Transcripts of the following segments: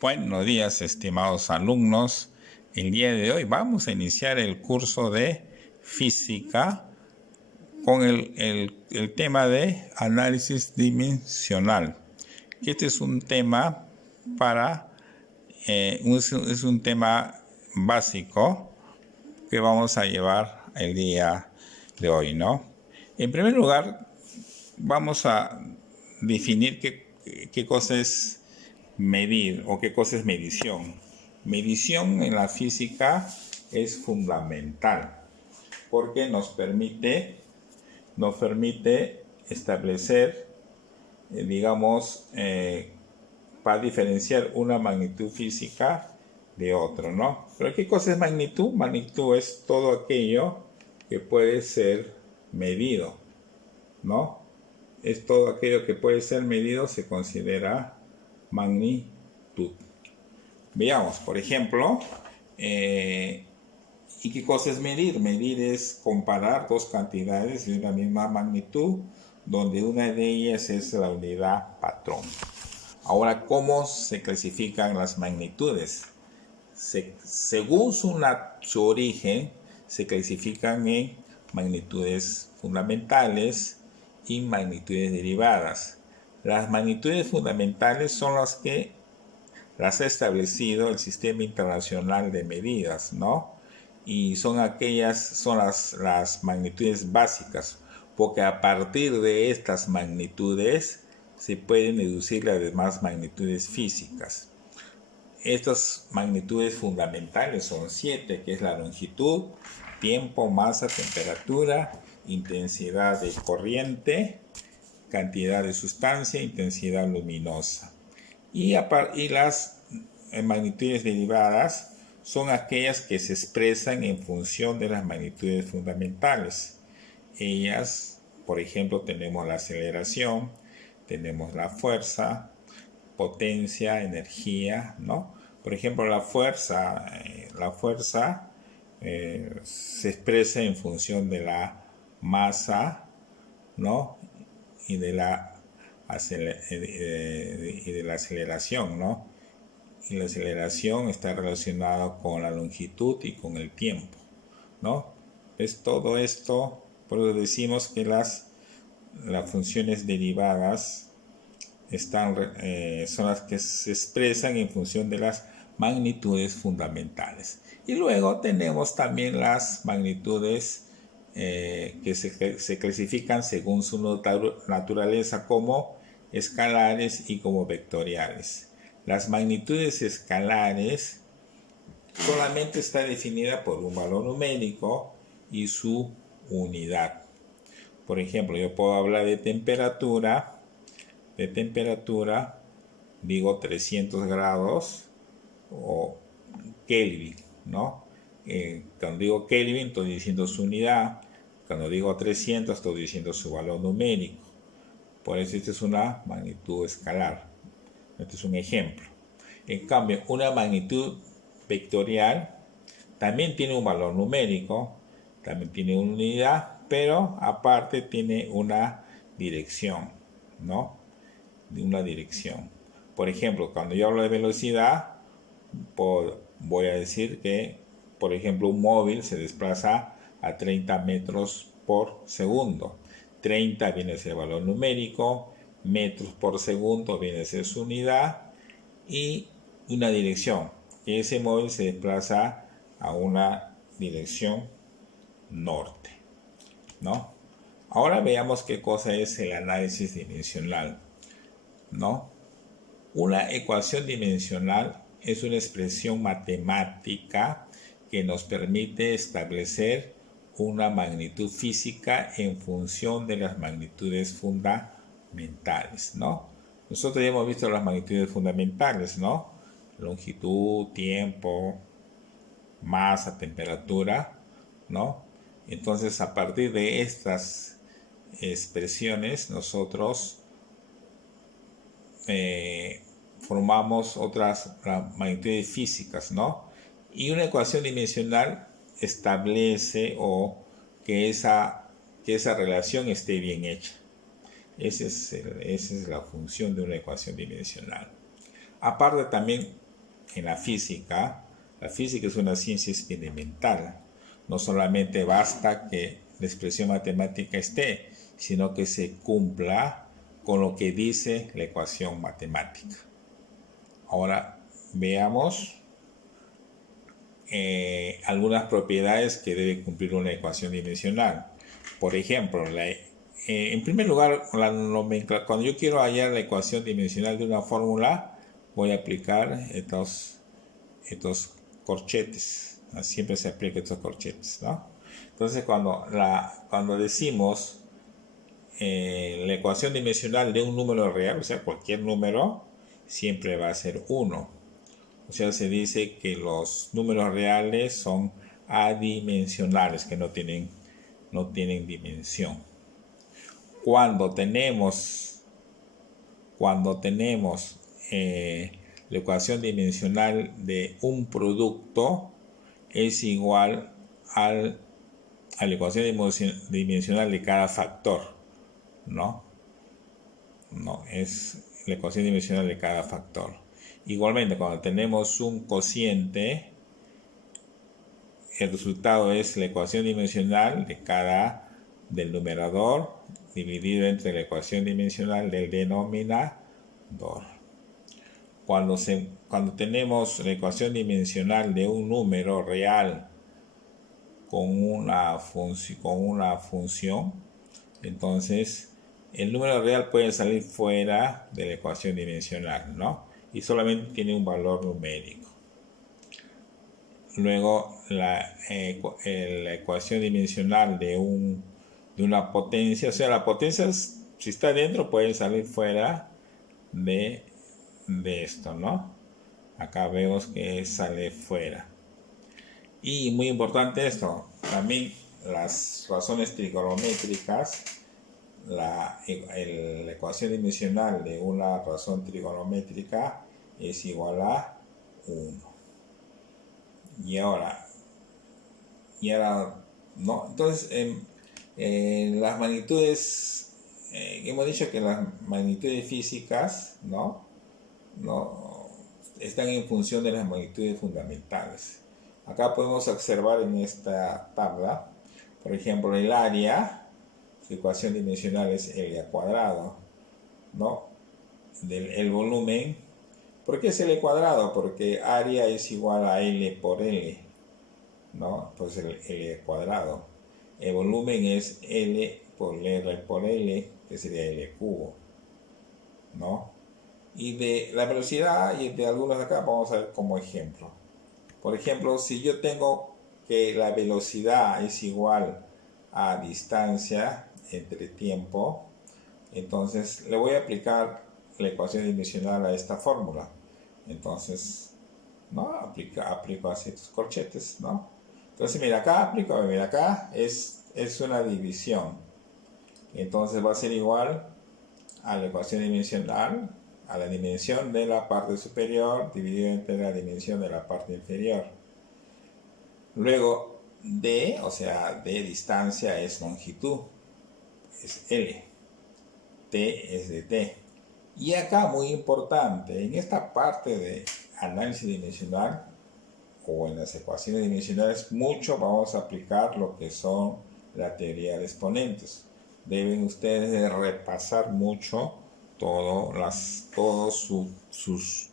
Buenos días, estimados alumnos. El día de hoy vamos a iniciar el curso de física con el tema de análisis dimensional. Este es un tema es un tema básico que vamos a llevar el día de hoy, ¿no? En primer lugar, vamos a definir qué cosa es medir o qué cosa es medición. Medición en la física es fundamental porque nos permite establecer, para diferenciar una magnitud física de otro, ¿no? Pero ¿qué cosa es magnitud? Magnitud es todo aquello que puede ser medido, ¿no? Es todo aquello que puede ser medido, se considera magnitud. Veamos, por ejemplo, ¿y qué cosa es medir? Medir es comparar dos cantidades de una misma magnitud, donde una de ellas es la unidad patrón. Ahora, ¿cómo se clasifican las magnitudes? Según su origen, se clasifican en magnitudes fundamentales y magnitudes derivadas. Las magnitudes fundamentales son las que las ha establecido el Sistema Internacional de Medidas, ¿no? Y son las magnitudes básicas, porque a partir de estas magnitudes se pueden deducir las demás magnitudes físicas. Estas magnitudes fundamentales son 7, que es la longitud, tiempo, masa, temperatura, intensidad de corriente, cantidad de sustancia, intensidad luminosa. Y las magnitudes derivadas son aquellas que se expresan en función de las magnitudes fundamentales. Ellas, por ejemplo, tenemos la aceleración, tenemos la fuerza, potencia, energía, ¿no? Por ejemplo, la fuerza se expresa en función de la masa, ¿no? Y de la aceleración, ¿no? Y la aceleración está relacionada con la longitud y con el tiempo, ¿no? Es todo esto, por eso decimos que las funciones derivadas son las que se expresan en función de las magnitudes fundamentales. Y luego tenemos también las magnitudes que se clasifican según su naturaleza como escalares y como vectoriales. Las magnitudes escalares solamente está definida por un valor numérico y su unidad. Por ejemplo, yo puedo hablar de temperatura, digo 300 grados o Kelvin, ¿no? Cuando digo Kelvin estoy diciendo su unidad, cuando digo 300 estoy diciendo su valor numérico. Por eso esta es una magnitud escalar. Este es un ejemplo. En cambio, una magnitud vectorial también tiene un valor numérico, también tiene una unidad, pero aparte tiene una dirección, ¿no? Una dirección. Por ejemplo, cuando yo hablo de velocidad, voy a decir que, por ejemplo, un móvil se desplaza a 30 metros por segundo. 30 viene a ser el valor numérico, metros por segundo viene a ser su unidad y una dirección. Ese móvil se desplaza a una dirección norte, ¿no? Ahora veamos qué cosa es el análisis dimensional, ¿no? Una ecuación dimensional es una expresión matemática que nos permite establecer una magnitud física en función de las magnitudes fundamentales, ¿no? Nosotros ya hemos visto las magnitudes fundamentales, ¿no? Longitud, tiempo, masa, temperatura, ¿no? Entonces, a partir de estas expresiones, nosotros formamos otras magnitudes físicas, ¿no? Y una ecuación dimensional establece que esa relación esté bien hecha. Esa es la función de una ecuación dimensional. Aparte también en la física es una ciencia experimental. No solamente basta que la expresión matemática esté, sino que se cumpla con lo que dice la ecuación matemática. Ahora veamos algunas propiedades que debe cumplir una ecuación dimensional. Por ejemplo, en primer lugar, cuando yo quiero hallar la ecuación dimensional de una fórmula, voy a aplicar estos corchetes. Siempre se aplican estos corchetes, ¿no? Entonces, cuando decimos la ecuación dimensional de un número real, o sea, cualquier número, siempre va a ser 1. O sea, se dice que los números reales son adimensionales, que no tienen dimensión. Cuando tenemos la ecuación dimensional de un producto, es igual a la ecuación dimensional de cada factor, ¿no? No, es la ecuación dimensional de cada factor. Igualmente, cuando tenemos un cociente, el resultado es la ecuación dimensional del numerador dividido entre la ecuación dimensional del denominador. Cuando tenemos la ecuación dimensional de un número real con una función, entonces el número real puede salir fuera de la ecuación dimensional, ¿no? Y solamente tiene un valor numérico. Luego, la ecuación dimensional de una potencia, o sea, la potencia, si está dentro, puede salir fuera de esto, ¿no? Acá vemos que sale fuera. Y muy importante esto, también las razones trigonométricas, la ecuación dimensional de una razón trigonométrica es igual a 1. Y ahora, ¿no? Entonces, las magnitudes, hemos dicho que las magnitudes físicas, ¿no? Están en función de las magnitudes fundamentales. Acá podemos observar en esta tabla, por ejemplo, el área, su ecuación dimensional es L al cuadrado, ¿no? El volumen. ¿Por qué es L cuadrado? Porque área es igual a L por L, ¿no? Pues el L cuadrado. El volumen es L por R por L, que sería L cubo, ¿no? Y de la velocidad y de algunos de acá vamos a ver como ejemplo. Por ejemplo, si yo tengo que la velocidad es igual a distancia entre tiempo, entonces le voy a aplicar la ecuación dimensional a esta fórmula. Entonces, ¿no? Aplico así estos corchetes, ¿no? Entonces, mira acá, mira acá, es una división. Entonces va a ser igual a la ecuación dimensional, a la dimensión de la parte superior dividido entre la dimensión de la parte inferior. Luego, D, o sea, de distancia es longitud, es L. T es de T. Y acá, muy importante, en esta parte de análisis dimensional o en las ecuaciones dimensionales, mucho vamos a aplicar lo que son la teoría de exponentes. Deben ustedes repasar mucho todos sus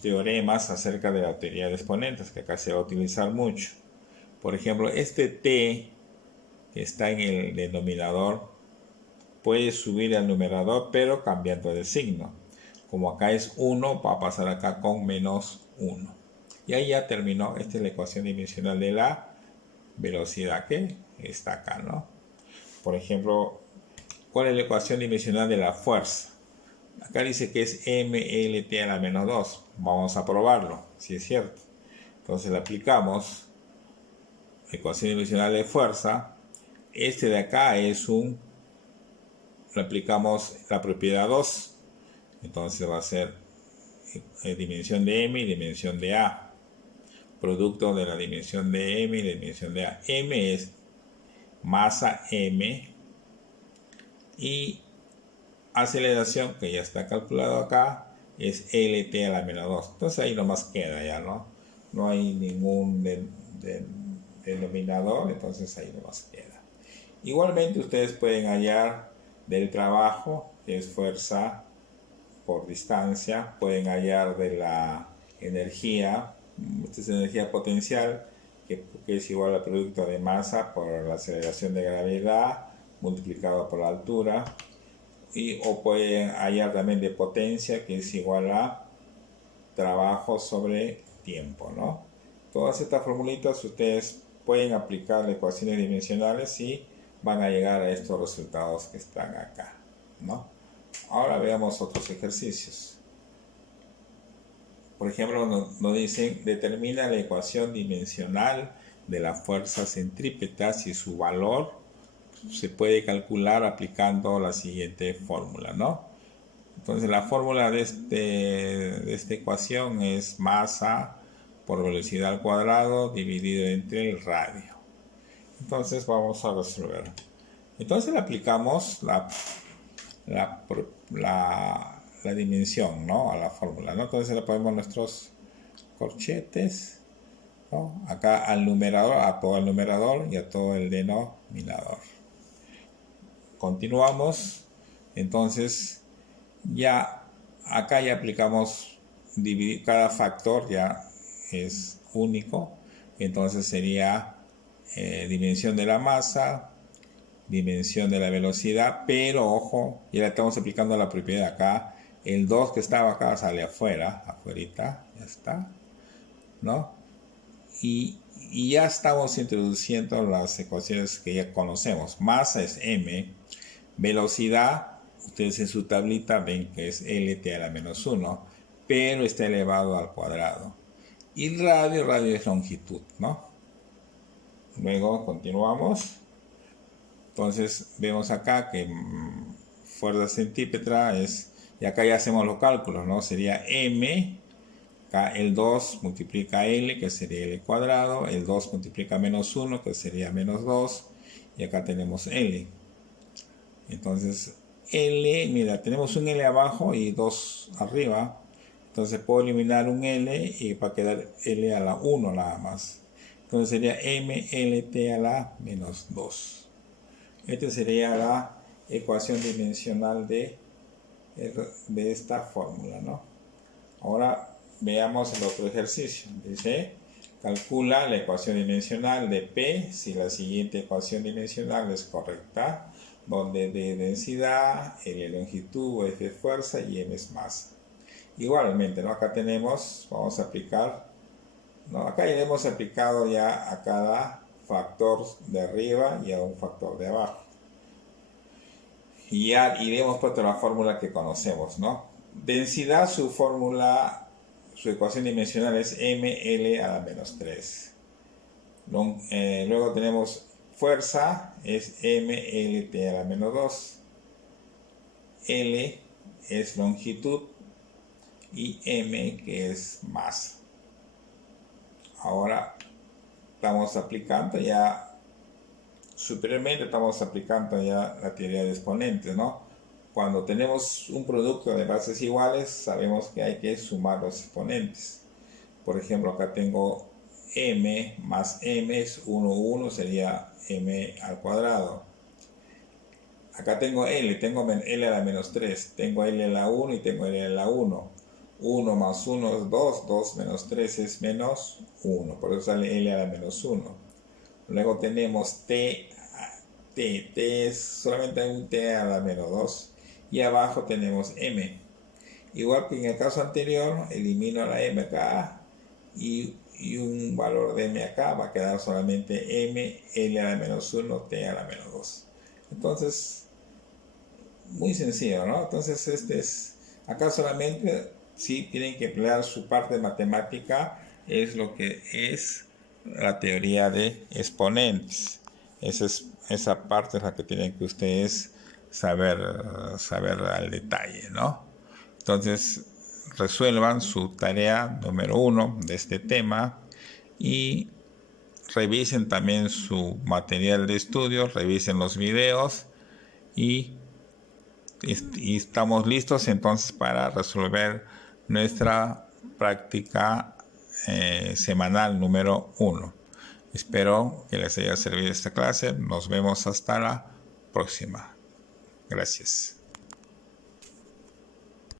teoremas acerca de la teoría de exponentes, que acá se va a utilizar mucho. Por ejemplo, este T que está en el denominador puede subir al numerador, pero cambiando de signo. Como acá es 1, va a pasar acá con menos 1. Y ahí ya terminó. Esta es la ecuación dimensional de la velocidad que está acá, ¿no? Por ejemplo, ¿cuál es la ecuación dimensional de la fuerza? Acá dice que es mLt a la menos 2. Vamos a probarlo, si es cierto. Entonces le aplicamos la ecuación dimensional de fuerza. Este de acá es le aplicamos la propiedad 2. Entonces va a ser dimensión de m y dimensión de a. Producto de la dimensión de m y la dimensión de a. M es masa m y aceleración, que ya está calculado acá, es LT a la menos 2. Entonces ahí nomás queda ya, ¿no? No hay ningún denominador, entonces ahí nomás queda. Igualmente ustedes pueden hallar del trabajo, que es fuerza por distancia, pueden hallar de la energía, esta es energía potencial, que es igual al producto de masa por la aceleración de gravedad multiplicado por la altura, o pueden hallar también de potencia, que es igual a trabajo sobre tiempo, ¿no? Todas estas formulitas ustedes pueden aplicar ecuaciones dimensionales y van a llegar a estos resultados que están acá, ¿no? Ahora veamos otros ejercicios. Por ejemplo, nos dicen, determina la ecuación dimensional de la fuerza centrípeta si su valor se puede calcular aplicando la siguiente fórmula, ¿no? Entonces la fórmula de esta ecuación es masa por velocidad al cuadrado dividido entre el radio. Entonces vamos a resolver. Entonces le aplicamos la dimensión, ¿no? A la fórmula, ¿no? Entonces le ponemos nuestros corchetes, ¿no? Acá al numerador, a todo el numerador y a todo el denominador. Continuamos. Entonces ya acá ya aplicamos dividir, cada factor ya es único, entonces sería dimensión de la masa, dimensión de la velocidad, pero ojo, ya le estamos aplicando la propiedad acá, el 2 que estaba acá sale afuerita, ya está, ¿no? Y ya estamos introduciendo las ecuaciones que ya conocemos. Masa es m, velocidad, ustedes en su tablita ven que es LT a la menos 1, pero está elevado al cuadrado. Y radio es longitud, ¿no? Luego continuamos. Entonces vemos acá que fuerza centípetra es, y acá ya hacemos los cálculos, ¿no? Sería m, acá el 2 multiplica L, que sería L cuadrado, el 2 multiplica menos 1, que sería menos 2, y acá tenemos L. Entonces L, mira, tenemos un L abajo y 2 arriba, entonces puedo eliminar un L y va a quedar L a la 1 nada más. Entonces sería MLT a la menos 2. Esta sería la ecuación dimensional de esta fórmula, ¿no? Ahora veamos el otro ejercicio. Dice, calcula la ecuación dimensional de P si la siguiente ecuación dimensional es correcta, donde D es densidad, L es longitud, F es fuerza y M es masa. Igualmente, ¿no? Acá tenemos, vamos a aplicar, ¿no? Acá ya hemos aplicado ya a cada factor de arriba y a un factor de abajo. Y hemos puesto la fórmula que conocemos, ¿no? Densidad, su fórmula, su ecuación dimensional es ml a la menos 3. Luego tenemos fuerza, es mlt a la menos 2. L es longitud y m que es masa. Ahora estamos aplicando ya, superiormente estamos aplicando ya la teoría de exponentes, ¿no? Cuando tenemos un producto de bases iguales, sabemos que hay que sumar los exponentes. Por ejemplo, acá tengo m más m es 1, sería m al cuadrado. Acá tengo L a la menos 3, tengo L a la 1 y tengo L a la 1. 1 más 1 es 2, 2 menos 3 es menos 1, por eso sale L a la menos 1. Luego tenemos T es solamente un T a la menos 2. Y abajo tenemos M. Igual que en el caso anterior, elimino la M acá y un valor de M acá, va a quedar solamente M, L a la menos 1, T a la menos 2. Entonces, muy sencillo, ¿no? Entonces, acá solamente, sí tienen que emplear su parte matemática, es lo que es la teoría de exponentes. Esa parte es la que tienen que ustedes saber al detalle, ¿no? Entonces, resuelvan su tarea número 1 de este tema y revisen también su material de estudio, revisen los videos y estamos listos entonces para resolver nuestra práctica semanal número 1. Espero que les haya servido esta clase. Nos vemos hasta la próxima. Gracias.